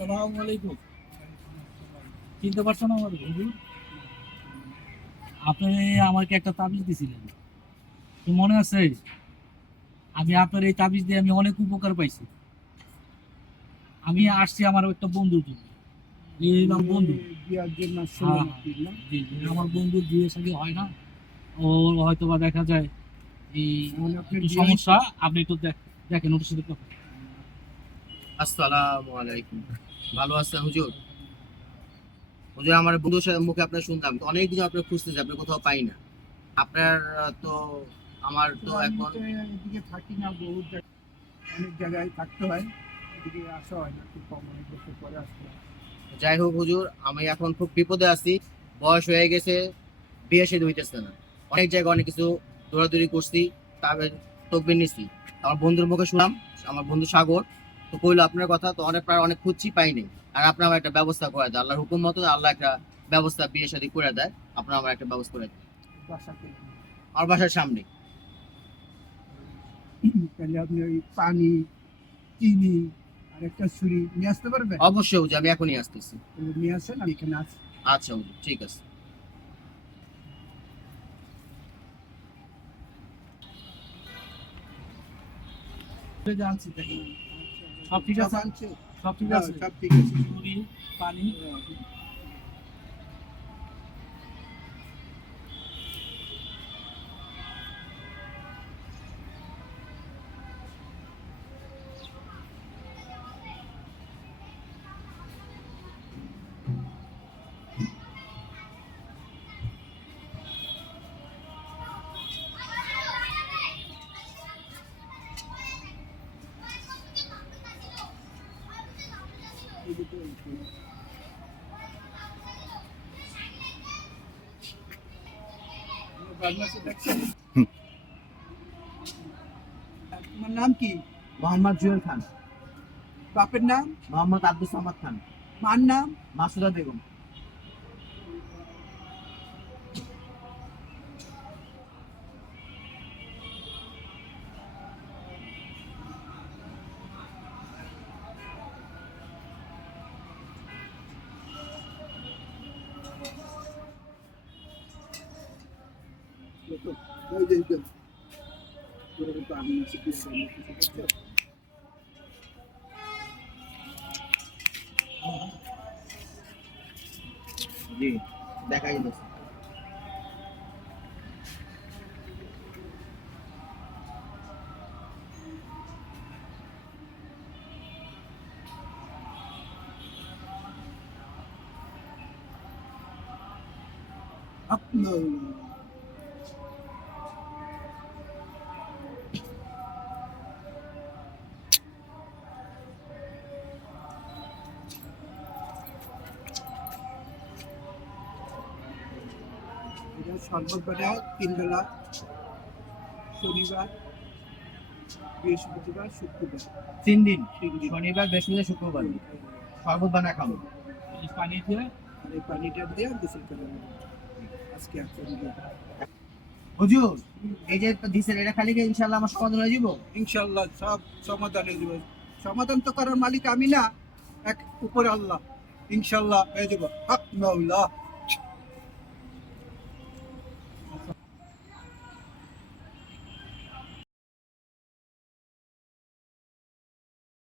আসসালামু আলাইকুম। চিনতে পারছো না আমার হুজুর? আপনি আমাকে একটা তাবিজ দিছিলেন, তো মনে আছে? আমি আপনার এই তাবিজ দিয়ে আমি অনেক উপকার পাইছি। আমি আসছি আমার একটা বন্ধুর জন্য। এই নাম বন্ধু। বিয়ার জন্য হ্যাঁ, আসছিলেন আপনি না? জি জি, আমার বন্ধুর বিয়ে শাদী হয় না, ও হয়তো বা দেখা যায় এই মানে আপনার একটু বিয়ে সমস্যা। হয়েছে? আপনি একটু দেখেন ওটার সাথে কথা। আসসালামু আলাইকুম। ভালো আছেন হুজুর? হুজুর, আমার বন্ধুর মুখে আপনার শুনলাম তো অনেক দিন আপনার খুঁজতেছি, আপনি কোথাও পাই না। আপনার তো আমার তো আমি এখন তো এদিকে থাকি না, অনেক জায়গায় থাকতে হয়, এদিকে আসা হয় না, খুব কম, অনেক বছর পরে আসতে হয়। যাই হোক হুজুর, আমি এখন খুব বিপদে আছি। বয়স হয়ে গেছে, বিয়ে শাদী হইতেছে না। অনেক জায়গায় অনেক কিছু দৌড়াদৌড়ি করছি, তারপরে তকবির নিছি। আমার বন্ধুর মুখে শুনলাম, আমার বন্ধু সাগর তো কইলো আপনার কথা, তো অনেক প্রায় অনেক খুঁজছি, পাই নাই। আর আপনি আমার একটা ব্যবস্থা করে দেয়, আল্লাহর হুকুম মতো আল্লাহ একটা ব্যবস্থা বিয়ে শাদী করে দেয়, আপনার আমার একটা ব্যবস্থা করে দেয়। বাসাতে আমার বাসার সামনে। তাহলে আপনি ওই পানি, চিনি আর একটা ছুরি নিয়ে আসতে পারবেন? অবশ্যই হুজুর, আমি এখনই আসতেছি। তাহলে নিয়ে আসেন, আমি এখানে আছি। আচ্ছা হুজুর, ঠিক আছে। জানছি, দেখেন সব ঠিক আছে, আনছে? সব ঠিক হ্যাঁ, আছে। সব ঠিক আছে। মুড়ি, পানি। বাংলাদেশে দেখছেন? তোমার নাম কি? মোহাম্মদ জুয়েল খান। বাপের নাম? মোহাম্মদ আব্দুল সামাদ খান। মার নাম? মাসুদা বেগম। ওই যে ওই যে, ওরা কিন্তু আগুন আছে, কি আছে, আমরা কিছু দেখছো? জি, দেখাই দিতেছে। আপনার এটা সর্বদা 3 বেলা, শনিবার, বৃহস্পতিবার, শুক্রবার, 3 দিন, 3 দিন। শনিবার, বৃহস্পতিবার, শুক্রবার শরবত বানা খাবো। এই পানি দিয়ে আর এই পানিটা দিয়ে গোসল করে নেবো। আজকে আসলে হুজুর, এই যে দিছেন এটা খালি কি ইনশাআল্লাহ আমার সমাধান হয়ে যাবো? ইনশাল্লাহ সব সমাধান হয়ে যাবে। সমাধান তো করার মালিক আমি না, এক উপরে আল্লাহ। ইনশাল্লাহ হয়ে যাবো। হক মাওলা।